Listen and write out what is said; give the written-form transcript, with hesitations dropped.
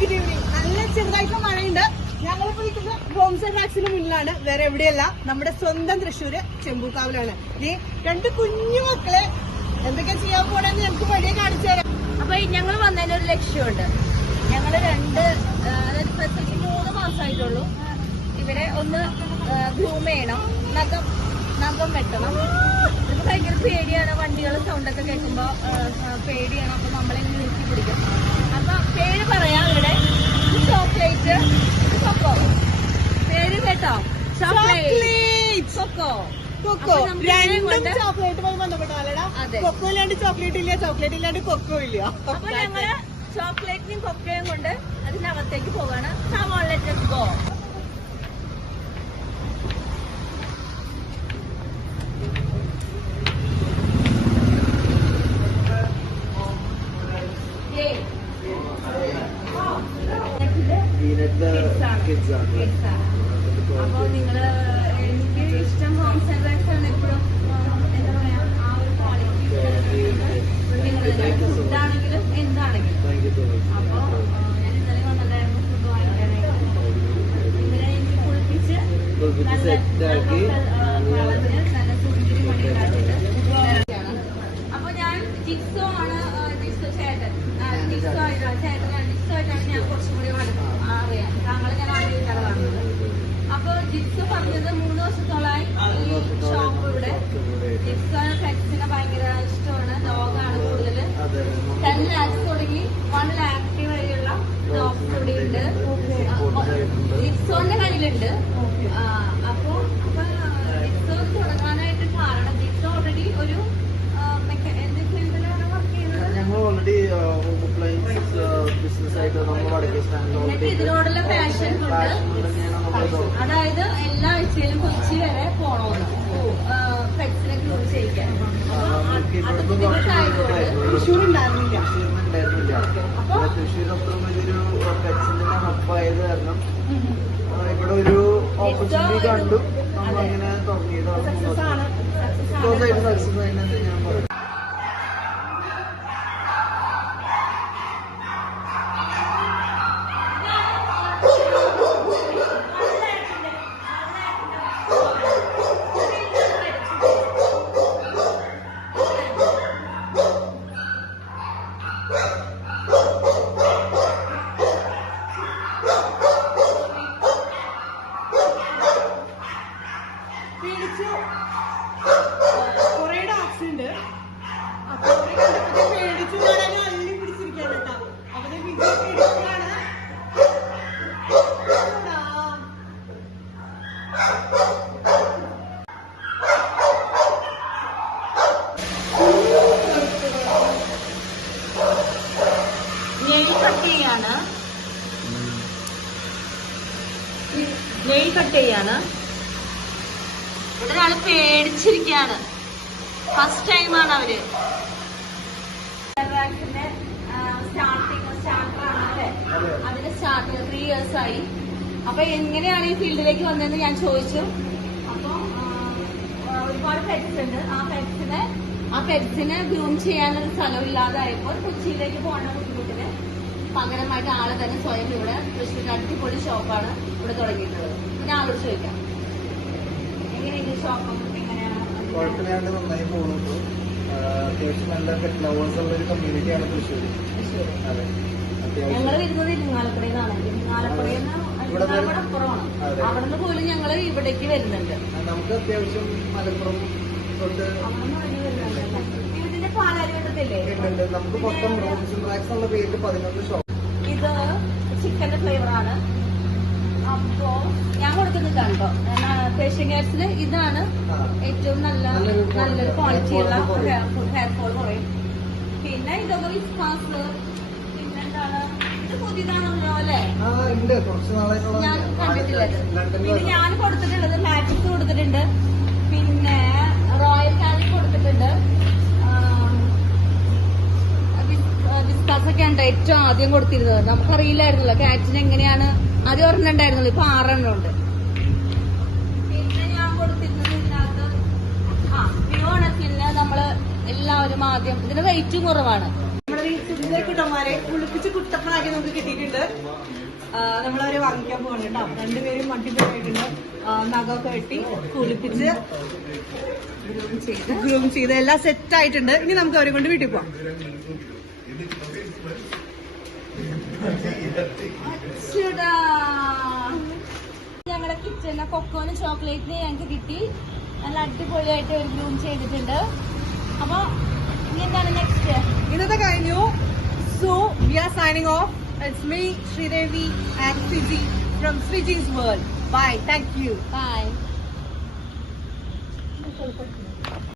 നല്ല ചെറുതായിട്ടുള്ള മഴയുണ്ട്. ഞങ്ങളിപ്പോ നിൽക്കുന്ന ഹോംസ് ട്രാക്സിന് മുന്നിലാണ്, വേറെ എവിടെയല്ല, നമ്മുടെ സ്വന്തം തൃശ്ശൂര് ചെമ്പൂക്കാവിലാണ്. ഈ രണ്ട് കുഞ്ഞു മക്കളെ എന്തൊക്കെ ചെയ്യാൻ പോണെന്ന് ഞങ്ങൾക്ക് വഴിയെ കാണിച്ചു തരാം. അപ്പൊ ഞങ്ങൾ വന്നതിനൊരു ലക്ഷ്യമുണ്ട്. ഞങ്ങള് അതായത് പ്രത്യേകിച്ച് 3 മാസമായിട്ടുള്ളൂ. ഇവരെ ഒന്ന് ഗ്രൂം ചെയ്യണം, നഖം വെട്ടണം. ഇത് ഭയങ്കര പേടിയാണ്, വണ്ടികളുടെ സൗണ്ടൊക്കെ കേൾക്കുമ്പോ പേടിയാണ്. അപ്പൊ നമ്മളെ നിർത്തി പിടിക്കും. അപ്പൊ പേര് പറയാം. ഇവിടെ ചോക്ലേറ്റ്, കൊക്കോ. പേര് കേട്ടോ? കൊക്കോ. രണ്ടും ചോക്ലേറ്റുമായി ബന്ധപ്പെട്ടാലടാ. കൊക്കോ ഇല്ലാണ്ട് ചോക്ലേറ്റ് ഇല്ല, ചോക്ലേറ്റ് ഇല്ലാണ്ട് കൊക്കോ ഇല്ല. അപ്പൊ ഞങ്ങള് ചോക്ലേറ്റിനും കൊക്കയും കൊണ്ട് അതിനകത്തേക്ക് പോവാണ്. Come on, let us go. അപ്പൊ നിങ്ങള് എനിക്ക് ഇഷ്ടം ഹോം സെൻട്രാക്സ് ആണ്. എപ്പോഴും എന്താ പറയാ, ആ ഒരു ക്വാളിറ്റി ഫുഡാണെങ്കിലും എന്താണെങ്കിലും. അപ്പൊ ഞാൻ ഇന്നലെ വന്നതായിരുന്നു ഫുഡ് വാങ്ങിക്കാനായിട്ട്. ഇന്നലെ എനിക്ക് കുളിപ്പിച്ച് നല്ല സുന്ദരി മണി ഉണ്ടാക്കിയിട്ട്. അപ്പൊ ഞാൻ ജിക്സോ ആണ്, ജിക്സോ ചേട്ടനാണ്. ജിക്സോ ആയിട്ടാണ് ഞാൻ കുറച്ചും കൂടി അറിയാം. താങ്കളെ ഞാൻ ആദ്യമായിട്ടാണ് കാണുന്നത്. അപ്പൊ ജിക്സോ പറഞ്ഞത് 3 വർഷത്തോളമായി ഈ ഷോപ്പ് ഇവിടെ. ജിക്സോന് പെറ്റ്സിനെ ഭയങ്കര ഇഷ്ടമാണ്. ഡോഗാണ് കൂടുതൽ. 10 lakhs തുടങ്ങി 1 lakh വരെയുള്ള ഡോഗ്സ് ഇവിടെ ഉണ്ട്. ജിക്സോന്റെ കയ്യിലുണ്ട്. അപ്പൊ ജിക്സോ തുടങ്ങാനായിട്ട് കാരണം ജിക്സോ ഓൾറെഡി ഒരു ഇതിനോടുള്ള പാഷൻ കൊണ്ട്, അതായത് എല്ലാ ആഴ്ചയിലും കൊച്ചി വരെ പോണോന്ന് പെറ്റ്സിനെ ഗ്രൂം ചെയ്യിക്കാൻ. അത് ബുദ്ധിമുട്ടായതുകൊണ്ട് തൃശ്ശൂർ ഉണ്ടായിരുന്നില്ല. തൃശ്ശൂരൊപ്പം പെറ്റ്സിന്റെ ഹബ്ബായത് കാരണം ഇവിടെ ഒരു ഓപ്പർച്യൂണിറ്റി കണ്ടു. നമ്മളങ്ങനെ തുടങ്ങിയതാണ്. സക്സസ് ആണ്. സക്സസ് തന്നെ ഞാൻ പറഞ്ഞു. കൊറേ ഡോഗ്സ് ഉണ്ട്. അപ്പൊ പേടിച്ചു ഞാൻ അള്ളി പിടിച്ചിരിക്കാൻ കേട്ടോ. അപ്പൊ പിടിക്കാണ്. നെയിൽ കട്ട് ചെയ്യാണ്. ഇവിടെ ഒരാള് പേടിച്ചിരിക്കാണ്. ഫസ്റ്റ് ടൈമാണ് അവര്. അതിന്റെ സ്റ്റാർട്ടിങ് 3 years ആയി. അപ്പൊ എങ്ങനെയാണ് ഈ ഫീൽഡിലേക്ക് വന്നതെന്ന് ഞാൻ ചോദിച്ചു. അപ്പൊ ഒരുപാട് പെറ്റ്സ് ഉണ്ട്. ആ പെറ്റ്സിനെ ഗ്രൂം ചെയ്യാനൊരു സ്ഥലം ഇല്ലാതായപ്പോൾ കൊച്ചിയിലേക്ക് പോകേണ്ട ബുദ്ധിമുട്ടിന് പകരമായിട്ട് ആളെ തന്നെ സ്വയം ഇവിടെ തൃശ്ശൂർ അടിപൊളി ഷോപ്പാണ് ഇവിടെ തുടങ്ങിയിട്ടുള്ളത്. ഞാൻ ആളോട് ചോദിക്കാം, എങ്ങനെയാണ് ഷോപ്പ്? എങ്ങനെയാണ്? കുഴപ്പമില്ലാണ്ട് നന്നായി പോകുന്നുണ്ട്. അത്യാവശ്യം നല്ല പെറ്റ് ലവേഴ്സ് ഉള്ള ഒരു കമ്മ്യൂണിറ്റിയാണ് തൃശ്ശൂർ. അതെ, ഞങ്ങൾ വരുന്നത് ഇരിങ്ങാലക്കുടയിൽ നിന്നാണ്. ഇരിങ്ങാലക്കുടയിൽ നിന്ന് അപ്പുറമാണ്. അവിടെ നിന്ന് പോലും ഞങ്ങൾ ഇവിടേക്ക് വരുന്നുണ്ട്. നമുക്ക് അത്യാവശ്യം മലപ്പുറം തൊട്ട് ഇതിന്റെ പാലാരിവട്ടത്തില്ലേ? നമുക്ക് മൊത്തം ഹോംസ് ട്രാക്സ് ഉള്ള പേരിൽ 11 ഷോപ്പ്. ഇത് ചിക്കന്റെ ഫ്ലേവറാണ്. അപ്പോ ഞാൻ കൊടുക്കുന്നില്ലാണ് കേട്ടോ. പേഷ്യൻ കേഴ്സില് ഇതാണ് ഏറ്റവും നല്ലൊരു ക്വാളിറ്റിയുള്ള ഹെയർ ഫോൾ കുറയും. പിന്നെ ഇതൊക്കെ വിസ്കാസ്. പിന്നെന്താണ്, ഇത് പുതിയതാണല്ലോ അല്ലേ? ഞാൻ കണ്ടിട്ടില്ലത്. പിന്നെ ഞാൻ കൊടുത്തിട്ടുള്ളത് മാജിക് കൊടുത്തിട്ടുണ്ട്. പിന്നെ റോയൽ കാനിക് കൊടുത്തിട്ടുണ്ട്. വിസ്കാസൊക്കെ ഉണ്ട് ഏറ്റവും ആദ്യം കൊടുത്തിരുന്നത്. നമുക്കറിയില്ലായിരുന്നല്ലോ കാറ്റിന് എങ്ങനെയാണ്. ആദ്യം 1 ഉണ്ടായിരുന്നുള്ളൂ, ഇപ്പൊ 6 ഉണ്ട്. പിന്നെ ഞാൻ കൊടുത്തിരുന്നത് ഇതിനകത്ത് പിയോണസിന് നമ്മള് എല്ലാവരും ആദ്യം ഇതിന് വെയിറ്റും കുറവാണ്. നമ്മുടെ കുട്ടന്മാരെ കുളിപ്പിച്ച് കുട്ടപ്പനാക്കി നമുക്ക് കിട്ടിയിട്ടുണ്ട്. നമ്മളവരെ വാങ്ങിക്കാൻ പോകണം കേട്ടോ. രണ്ടുപേരും അടിപൊളിയായിട്ടുണ്ട്. നഖമൊക്കെ വെട്ടി കുളിപ്പിച്ച് ഗ്രൂം ചെയ്ത് എല്ലാം സെറ്റ് ആയിട്ടുണ്ട്. ഇനി നമുക്ക് അവരെ കൊണ്ട് വീട്ടിൽ പോവാം. ഞങ്ങളുടെ കിച്ചണിലെ കൊക്കോന് ചോക്ലേറ്റിന് ഞങ്ങൾക്ക് കിട്ടി. നല്ല അടിപൊളിയായിട്ട് ഒരു ഗ്രൂം ചെയ്തിട്ടുണ്ട്. അപ്പൊ ഇനി എന്താണ് നെക്സ്റ്റ്? ഇന്നത്തെ കഴിഞ്ഞു. So we are signing off. It's me, Sridevi and Fizzy from Fizzy's World. Bye. Thank you. Bye.